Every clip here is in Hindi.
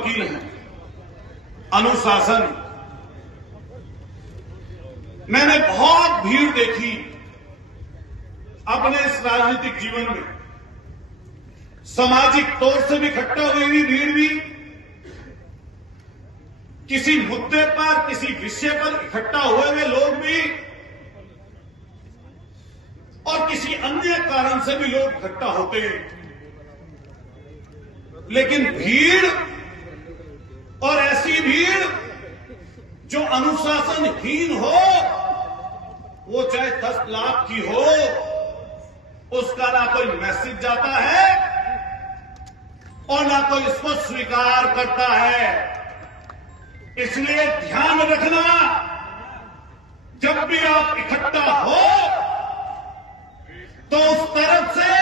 वकील हैं, अनुशासन। मैंने बहुत भीड़ देखी अपने इस राजनीतिक जीवन में, सामाजिक तौर से भी इकट्ठा हुई हुई भीड़ भी, किसी मुद्दे पर किसी विषय पर इकट्ठा हुए हुए लोग भी, और किसी अन्य कारण से भी लोग इकट्ठा होते हैं। लेकिन भीड़, और ऐसी भीड़ जो अनुशासनहीन हो, वो चाहे 10 लाख की हो, उसका ना कोई मैसेज जाता है और ना कोई इसको स्वीकार करता है। इसलिए ध्यान रखना, जब भी आप इकट्ठा हो तो उस तरफ से,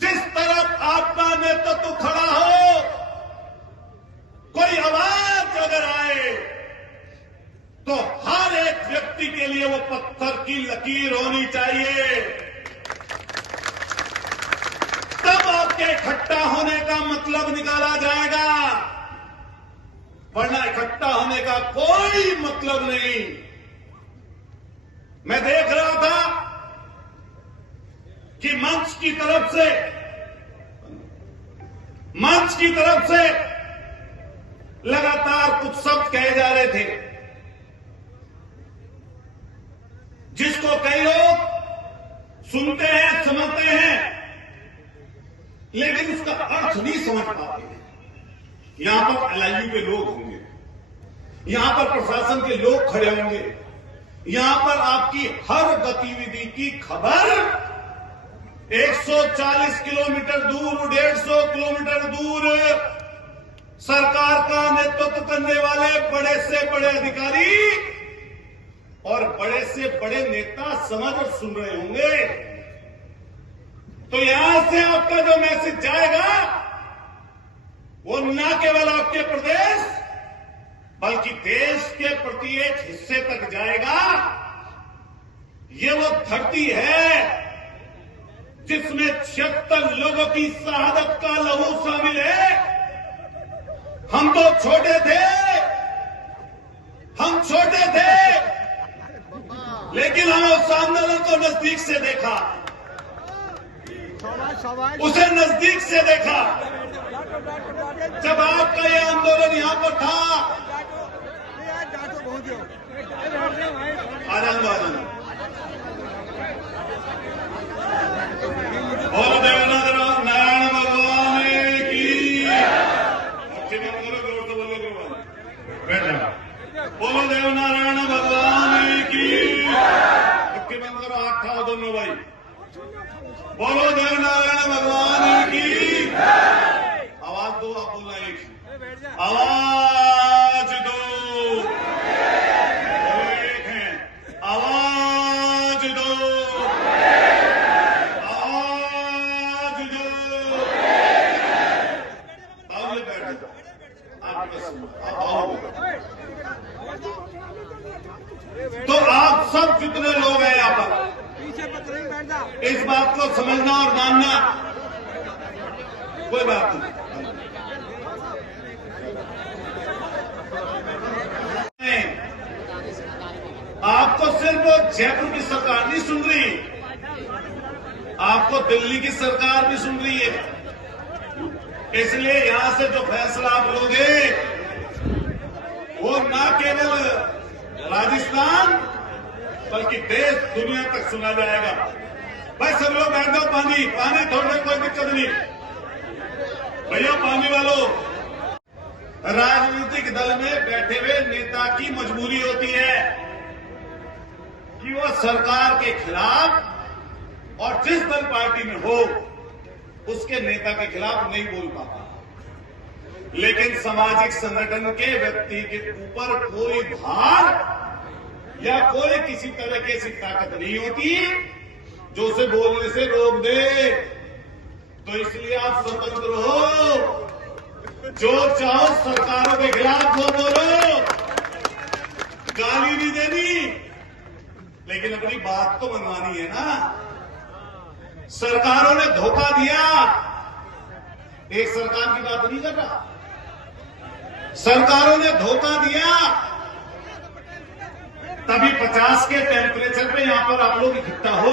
जिस तरफ आपका नेतृत्व खड़ा हो, कोई आवाज अगर आए तो हर एक व्यक्ति के लिए वो पत्थर की लकीर होनी चाहिए। तब आपके इकट्ठा होने का मतलब निकाला जाएगा, वरना इकट्ठा होने का कोई मतलब नहीं। मैं देख रहा था कि मंच की तरफ से लगातार कुछ शब्द कहे जा रहे थे, जिसको कई लोग सुनते हैं, समझते हैं, लेकिन उसका अर्थ नहीं समझ पाते। यहां पर एलआईयू के लोग होंगे, यहां पर प्रशासन के लोग खड़े होंगे, यहां पर आपकी हर गतिविधि की खबर 140 किलोमीटर दूर, 150 किलोमीटर दूर सरकार का नेतृत्व करने वाले बड़े से बड़े अधिकारी और बड़े से बड़े नेता समझ और सुन रहे होंगे। तो यहां से आपका जो मैसेज जाएगा वो न केवल आपके प्रदेश बल्कि देश के प्रति एक हिस्से तक जाएगा। ये वो धरती है जिसमें 76 लोगों की शहादत का लहू शामिल है। हम तो छोटे थे, लेकिन हमने उस आंदोलन को नजदीक से देखा, उसे नजदीक से देखा। जब आपका ये आंदोलन यहां पर था, आनंद बोलो नारायण भगवान की, बोलो देव नारायण भगवान की। बंद करो, हाथ खाओ दोनों भाई। बोलो देव नारायण भगवान की। आवाज दो, आप बोलना एक, आवाज दो, एक है, आवाज दो, आवाज दो। आओ बैठ तो आप सब जितने लोग हैं यहां पर, इस बात को समझना और मानना, कोई बात नहीं। आपको सिर्फ जयपुर की सरकार नहीं सुन रही, आपको दिल्ली की सरकार भी सुन रही है। इसलिए यहां से जो फैसला आप लोगे वो न केवल राजस्थान बल्कि देश दुनिया तक सुना जाएगा। भाई सब लोग बैठ जाओ, पानी थोड़ा, कोई दिक्कत नहीं भैया, पानी वालों। राजनीतिक दल में बैठे हुए नेता की मजबूरी होती है कि वो सरकार के खिलाफ और जिस दल पार्टी में हो उसके नेता के खिलाफ नहीं बोल पाता। लेकिन सामाजिक संगठन के व्यक्ति के ऊपर कोई भार या कोई किसी तरह की ऐसी ताकत नहीं होती जो उसे बोलने से रोक दे। तो इसलिए आप स्वतंत्र हो, जो चाहो सरकारों के खिलाफ वो बोलो, गाली नहीं देनी, लेकिन अपनी बात तो मनवानी है ना। सरकारों ने धोखा दिया, एक सरकार की बात नहीं कर रहा, सरकारों ने धोखा दिया, तभी 50 के टेम्परेचर पे यहां पर आप लोग इकट्ठा हो।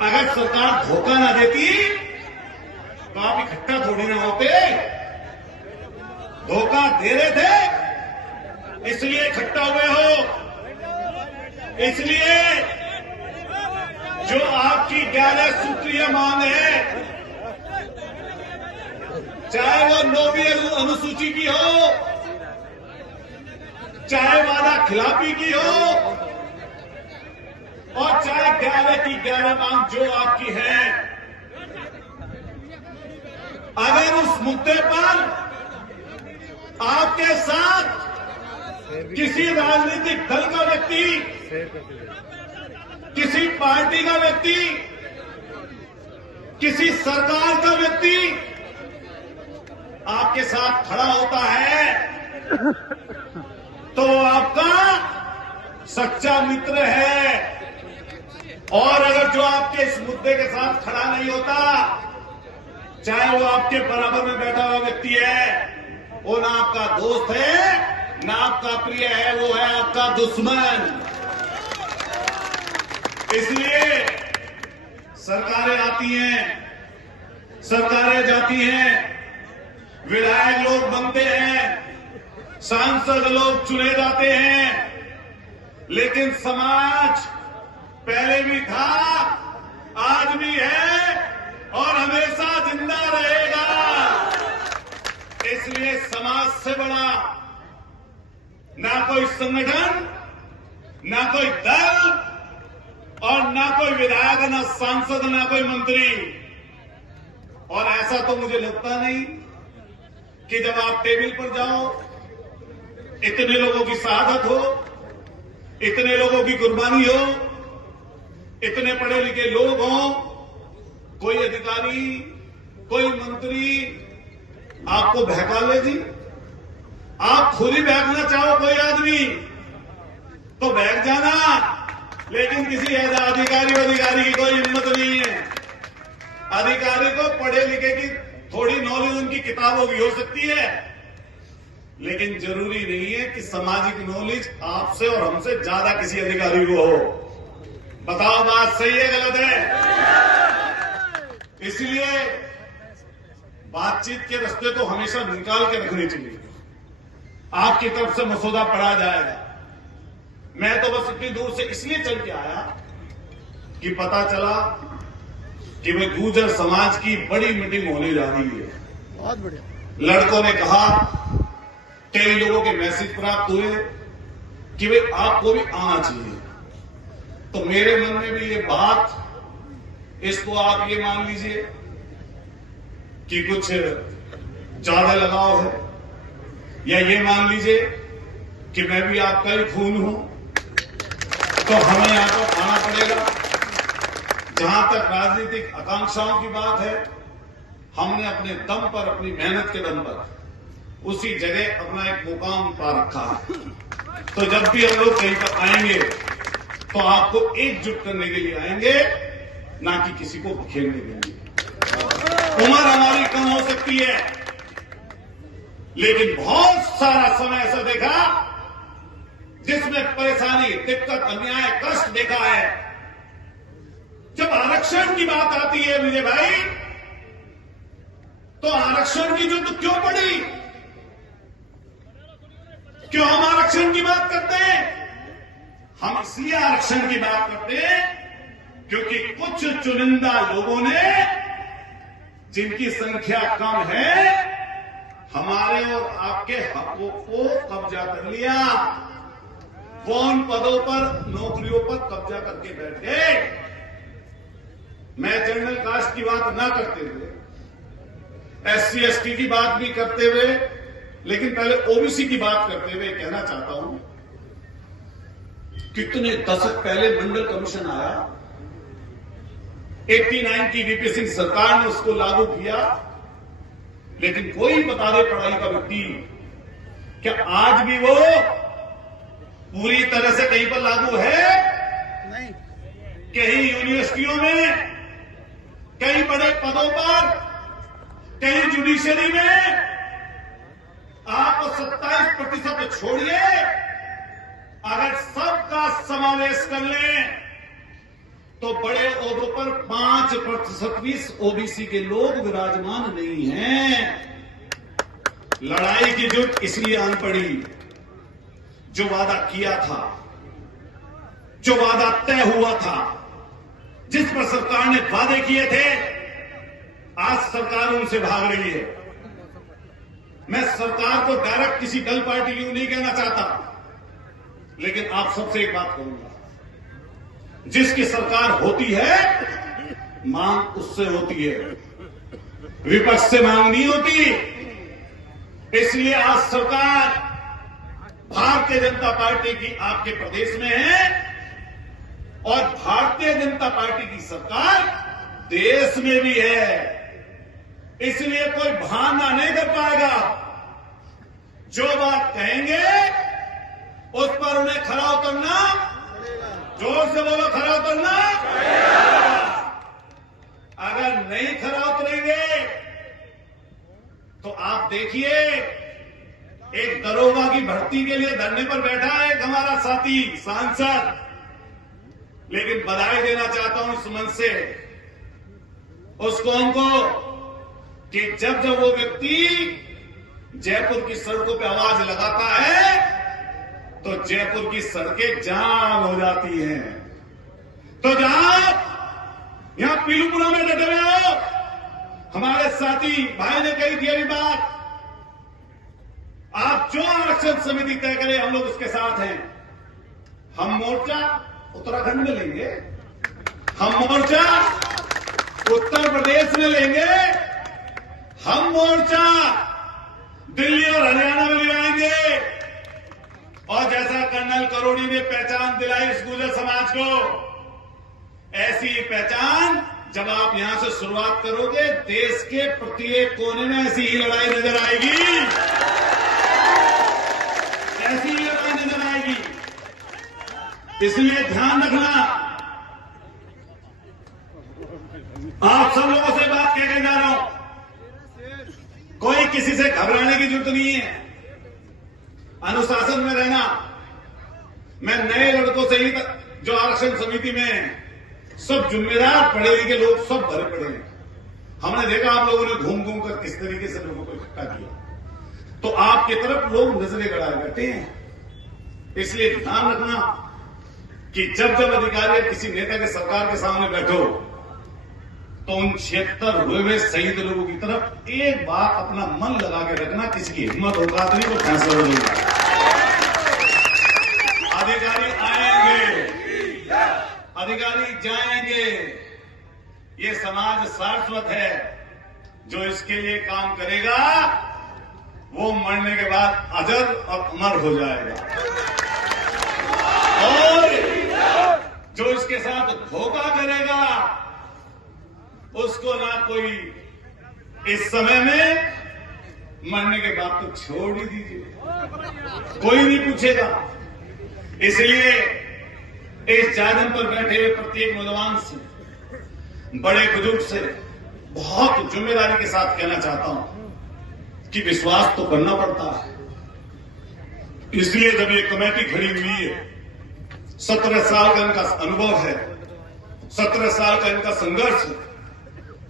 अगर सरकार धोखा ना देती तो आप इकट्ठा थोड़ी ना होते। धोखा दे रहे थे इसलिए इकट्ठा हुए हो। इसलिए जो आपकी 11 सूत्रीय मांग है, चाहे वो 9वीं अनुसूची की हो, चाहे वादा खिलाफी की हो, और चाहे 11 की 11 मांग जो आपकी है, अगर उस मुद्दे पर आपके साथ किसी राजनीतिक दल का व्यक्ति, किसी पार्टी का व्यक्ति, किसी सरकार का व्यक्ति आपके साथ खड़ा होता है तो वो आपका सच्चा मित्र है। और अगर जो आपके इस मुद्दे के साथ खड़ा नहीं होता, चाहे वो आपके बराबर में बैठा हुआ व्यक्ति है, वो ना आपका दोस्त है, ना आपका प्रिय है, वो है आपका दुश्मन। इसलिए सरकारें आती हैं, सरकारें जाती हैं, विधायक लोग बनते हैं, सांसद लोग चुने जाते हैं, लेकिन समाज पहले भी था, आज भी है और हमेशा जिंदा रहेगा। इसलिए समाज से बड़ा ना कोई संगठन, ना कोई दल, और ना कोई विधायक, ना सांसद, ना कोई मंत्री। और ऐसा तो मुझे लगता नहीं कि जब आप टेबल पर जाओ, इतने लोगों की शहादत हो, इतने लोगों की कुर्बानी हो, इतने पढ़े लिखे लोग हों, कोई अधिकारी, कोई मंत्री आपको बहका ले जी। आप खुद ही बहकना चाहो कोई आदमी तो बहक जाना, लेकिन किसी ऐसा अधिकारी की कोई हिम्मत नहीं है। अधिकारी को पढ़े लिखे की थोड़ी नॉलेज उनकी किताबों की हो सकती है, लेकिन जरूरी नहीं है कि सामाजिक नॉलेज आपसे और हमसे ज्यादा किसी अधिकारी को हो। बताओ बात सही है गलत है? इसलिए बातचीत के रास्ते तो हमेशा निकाल के रखने चाहिए। आपकी तरफ से मसौदा पढ़ा जाएगा। मैं तो बस इतनी दूर से इसलिए चल के आया कि पता चला कि भाई गुर्जर समाज की बड़ी मीटिंग होने जा रही है। बहुत बढ़िया। लड़कों ने कहा, कई लोगों के मैसेज प्राप्त हुए कि भाई आपको भी आना चाहिए। तो मेरे मन में भी ये बात, इसको आप ये मान लीजिए कि कुछ ज्यादा लगाव है, या ये मान लीजिए कि मैं भी आपका ही खून हूं, तो हमें यहां पर आना पड़ेगा। जहां तक राजनीतिक आकांक्षाओं की बात है, हमने अपने दम पर, अपनी मेहनत के दम पर उसी जगह अपना एक मुकाम पा रखा है। तो जब भी हम लोग कहीं पर आएंगे तो आपको एकजुट करने के लिए आएंगे, ना कि किसी को बखेरने के लिए। उम्र हमारी कम हो सकती है, लेकिन बहुत सारा समय ऐसा देखा जिसमें परेशानी, दिक्कत, अन्याय, कष्ट देखा है। जब आरक्षण की बात आती है विजय भाई, तो आरक्षण की जरूरत क्यों पड़ी? क्यों हम आरक्षण की बात करते हैं? हम इसलिए आरक्षण की बात करते हैं क्योंकि कुछ चुनिंदा लोगों ने, जिनकी संख्या कम है, हमारे और आपके हकों को कब्जा कर लिया। कौन पदों पर, नौकरियों पर कब्जा करके बैठे। मैं जनरल कास्ट की बात ना करते हुए, SC ST की बात भी करते हुए, लेकिन पहले OBC की बात करते हुए कहना चाहता हूं, कितने दशक पहले मंडल कमीशन आया, 89 की VP सिंह सरकार ने उसको लागू किया, लेकिन कोई बता दे पढ़ाई का व्यक्ति, क्या आज भी वो पूरी तरह से कहीं पर लागू है? नहीं। कहीं यूनिवर्सिटियों में, कई बड़े पदों पर, कहीं जुडिशरी में छोड़िए, अगर सबका समावेश कर लें तो बड़े ओहदों पर 5% भी ओबीसी के लोग विराजमान नहीं हैं। लड़ाई की जुट इसलिए आन पड़ी, जो वादा किया था, जो वादा तय हुआ था, जिस पर सरकार ने वादे किए थे, आज सरकार उनसे भाग रही है। मैं सरकार को डायरेक्ट किसी दल पार्टी यूं नहीं कहना चाहता, लेकिन आप सबसे एक बात कहूंगा, जिसकी सरकार होती है मांग उससे होती है, विपक्ष से मांग नहीं होती। इसलिए आज सरकार भारतीय जनता पार्टी की आपके प्रदेश में है और भारतीय जनता पार्टी की सरकार देश में भी है। इसलिए कोई बहाना नहीं कर पाएगा। जो बात कहेंगे उस पर उन्हें खरा उतरना, जोर से बोलो, खरा उतरना। अगर नहीं खरा उतरेंगे तो आप देखिए, एक दरोगा की भर्ती के लिए धरने पर बैठा है एक हमारा साथी सांसद, लेकिन बधाई देना चाहता हूं इस मंच से उस कौम को कि जब जब वो व्यक्ति जयपुर की सड़कों पे आवाज लगाता है तो जयपुर की सड़कें जाम हो जाती हैं। तो जहां यहां पीलूपुरा में डटे हुए हो, हमारे साथी भाई ने कही थी अभी बात, आप जो आरक्षण समिति तय करें हम लोग उसके साथ हैं। हम मोर्चा उत्तराखंड में लेंगे, हम मोर्चा उत्तर प्रदेश में लेंगे, हम मोर्चा दिल्ली और हरियाणा में ले आएंगे। और जैसा कर्नल करोड़ी ने पहचान दिलाई इस गुर्जर समाज को, ऐसी पहचान जब आप यहां से शुरुआत करोगे, देश के प्रत्येक कोने में ऐसी ही लड़ाई नजर आएगी, ऐसी ही लड़ाई नजर आएगी। इसलिए ध्यान रखना, आप सब लोगों से बात कहकर जा रहा हूं, कोई किसी से घबराने की जरूरत नहीं है, अनुशासन में रहना। मैं नए लड़कों से ही जो आरक्षण समिति में सब जिम्मेदार पढ़े लिखे लोग सब भरे पड़े हैं। हमने देखा आप लोगों ने घूम घूम कर किस तरीके से लोगों को इकट्ठा किया, तो आपकी तरफ लोग नजरें गड़ाए बैठे हैं। इसलिए ध्यान रखना कि जब जब अधिकारी किसी नेता के सरकार के सामने बैठो तो उन 76 हुए शहीद लोगों की तरफ एक बार अपना मन लगा के रखना, किसी की हिम्मत औकात नहीं तो फैसला बदलना। अधिकारी आएंगे, अधिकारी जाएंगे, ये समाज शाश्वत है। जो इसके लिए काम करेगा वो मरने के बाद अजर और अमर हो जाएगा, और जो इसके साथ धोखा करेगा उसको ना कोई इस समय में, मरने के बाद तो छोड़ ही दीजिए, कोई नहीं पूछेगा। इसलिए इस जादन पर बैठे हुए प्रत्येक नौजवान से, बड़े बुजुर्ग से बहुत जिम्मेदारी के साथ कहना चाहता हूं कि विश्वास तो करना पड़ता है। इसलिए जब ये कमेटी खड़ी हुई है, 17 साल का इनका अनुभव है, 17 साल का इनका संघर्ष है।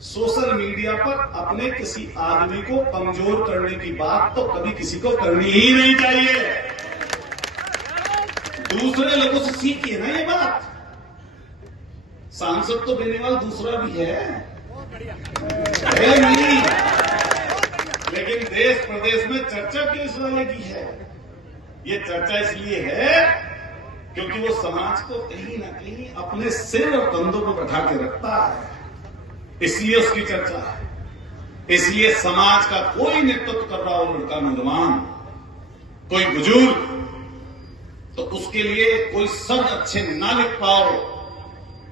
सोशल मीडिया पर अपने किसी आदमी को कमजोर करने की बात तो कभी किसी को करनी ही नहीं चाहिए। दूसरे लोगों से सीखिए ना ये बात। सांसद तो बेनीवाल दूसरा भी है नहीं, लेकिन देश प्रदेश में चर्चा क्यों इस वाले की है? ये चर्चा इसलिए है क्योंकि वो समाज को कहीं ना कहीं अपने सिर और कंधों पर बैठा के रखता है, इसलिए उसकी चर्चा है। इसलिए समाज का कोई नेतृत्व कर रहा हो, लड़का नौजवान, कोई बुजुर्ग, तो उसके लिए कोई शब्द अच्छे ना लिख पाओ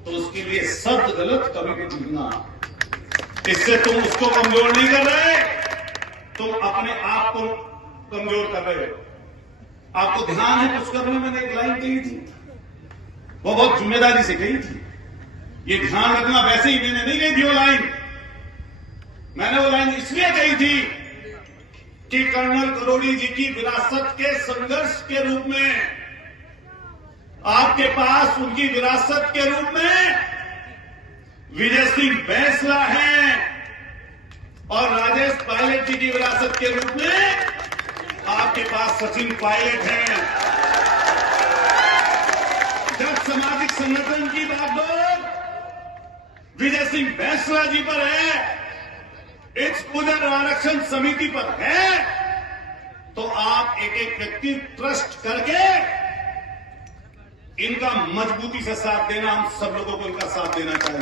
तो उसके लिए शब्द गलत कभी भी लिखना, इससे तुम उसको कमजोर नहीं कर रहे, तुम अपने आप को कमजोर कर रहे हो। आपको ध्यान है पुष्कर में मैंने एक लाइन कही थी, वो बहुत जिम्मेदारी से कही थी, ये ध्यान रखना। वैसे ही मैंने नहीं कही थी वो लाइन, मैंने वो लाइन इसलिए कही थी कि कर्नल करोड़ी जी की विरासत के संघर्ष के रूप में आपके पास उनकी विरासत के रूप में विजय सिंह बैंसला है और राजेश पायलट जी की विरासत के रूप में आपके पास सचिन पायलट हैं। जब सामाजिक संगठन की बागडोर विजय सिंह बैंसला जी पर है, इस पुनर् आरक्षण समिति पर है, तो आप एक एक व्यक्ति ट्रस्ट करके इनका मजबूती से साथ देना, हम सब लोगों को इनका साथ देना चाहिए।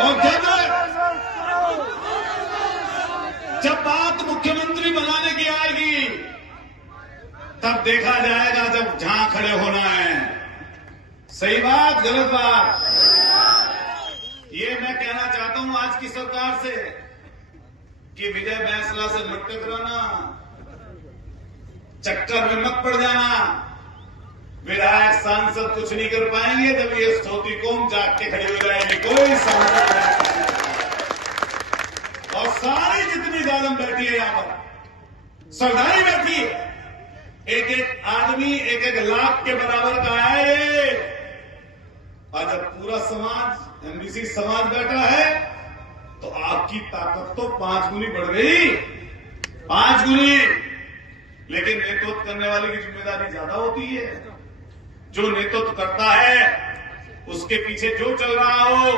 और जब बात मुख्यमंत्री बनाने की आएगी तब देखा जाएगा, जब जहां खड़े होना है। सही बात, गलत बात, ये मैं कहना चाहता हूं आज की सरकार से कि विजय बैंसला से मत टकराना, चक्कर में मत पड़ जाना। विधायक सांसद कुछ नहीं कर पाएंगे जब ये सोती कौम जाग के खड़ी हो जाएगी। कोई सांसद नहीं। और सारी जितनी जालम बैठी है यहां पर, सरदारी बैठी है, एक एक आदमी एक एक लाख के बराबर का है ये। और जब पूरा समाज, एमबीसी समाज बैठा है, तो आपकी ताकत तो 5 गुनी बढ़ गई, 5 गुनी। लेकिन नेतृत्व करने वाले की जिम्मेदारी ज्यादा होती है। जो नेतृत्व करता है उसके पीछे जो चल रहा हो,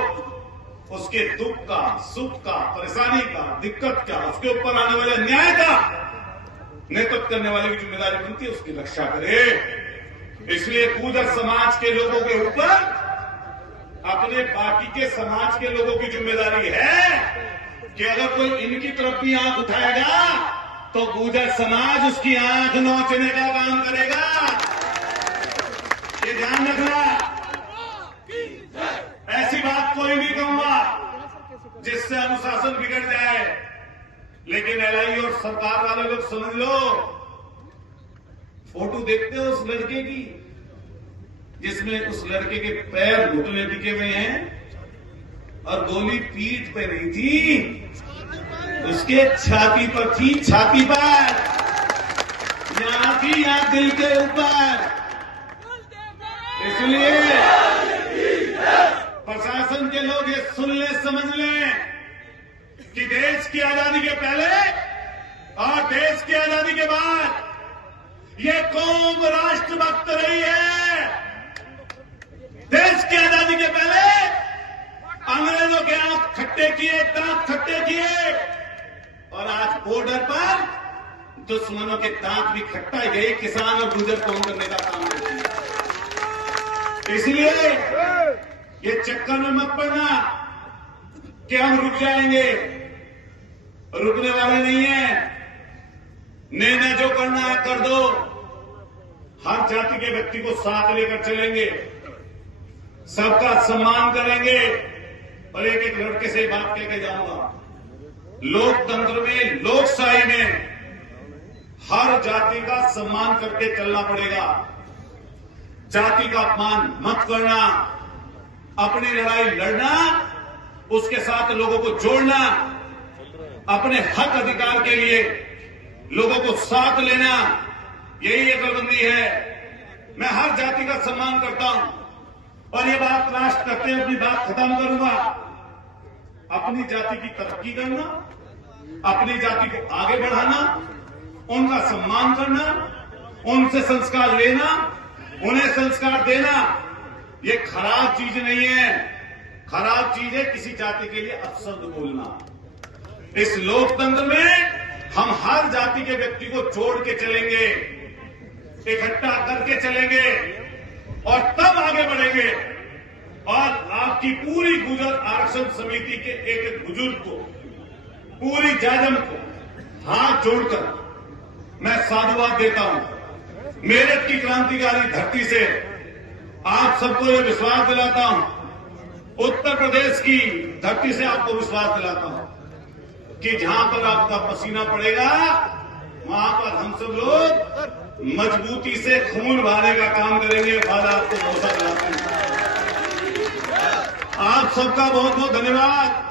उसके दुख का, सुख का, परेशानी का, दिक्कत का, उसके ऊपर आने वाले अन्याय का नेतृत्व करने वाले की जिम्मेदारी बनती है उसकी रक्षा करे। इसलिए गुर्जर समाज के लोगों के ऊपर अपने बाकी के समाज के लोगों की जिम्मेदारी है कि अगर कोई इनकी तरफ भी आंख उठाएगा तो गुर्जर समाज उसकी आंख नोचने का काम करेगा। ये ध्यान रखना। ऐसी बात कोई नहीं कहूंगा जिससे अनुशासन बिगड़ जाए, लेकिन एलआई और सरकार वाले लोग समझ लो। फोटो देखते हो उस लड़के की जिसमें उस लड़के के पैर घुटने टिके हुए हैं और गोली पीठ पे नहीं थी, उसके छाती पर थी, छाती पर, यहां थी, यहां दिल के ऊपर। इसलिए प्रशासन के लोग ये सुन ले, समझ लें कि देश की आजादी के पहले और देश की आजादी के बाद ये कौम राष्ट्रभक्त रही है। देश की आजादी के पहले अंग्रेजों के आंख खट्टे किए, दांत खट्टे किए, और आज बॉर्डर पर दुश्मनों के दांत भी खट्टा गए, किसान और गुर्जर कौम करने का काम करती है। इसलिए ये चक्कर में मत पड़ना कि हम रुक जाएंगे, रुकने वाले नहीं है। निर्णय जो करना है कर दो। हर जाति के व्यक्ति को साथ लेकर चलेंगे, सबका सम्मान करेंगे। और एक एक लड़के से बात कह के जाऊंगा, लोकतंत्र में, लोकशाही में हर जाति का सम्मान करके चलना पड़ेगा। जाति का अपमान मत करना, अपनी लड़ाई लड़ना, उसके साथ लोगों को जोड़ना, अपने हक अधिकार के लिए लोगों को साथ लेना, यही एकलबंदी है। मैं हर जाति का सम्मान करता हूं और ये बात राष्ट्र करते हुए अपनी बात खत्म करूंगा। अपनी जाति की तरक्की करना, अपनी जाति को आगे बढ़ाना, उनका सम्मान करना, उनसे संस्कार लेना, उन्हें संस्कार देना, ये खराब चीज नहीं है। खराब चीज है किसी जाति के लिए अपशब्द बोलना। इस लोकतंत्र में हम हर जाति के व्यक्ति को जोड़ के चलेंगे, इकट्ठा करके चलेंगे और तब आगे बढ़ेंगे। और आपकी पूरी गुर्जर आरक्षण समिति के एक एक बुजुर्ग को, पूरी जाजम को हाथ जोड़कर मैं साधुवाद देता हूं। मेरठ की क्रांतिकारी धरती से आप सबको ये विश्वास दिलाता हूं, उत्तर प्रदेश की धरती से आपको विश्वास दिलाता हूं कि जहां पर आपका पसीना पड़ेगा वहां पर हम सब लोग मजबूती से खून बहाने का काम करेंगे। वादा आपको भरोसा दिलाते हैं। आप सबका बहुत बहुत धन्यवाद।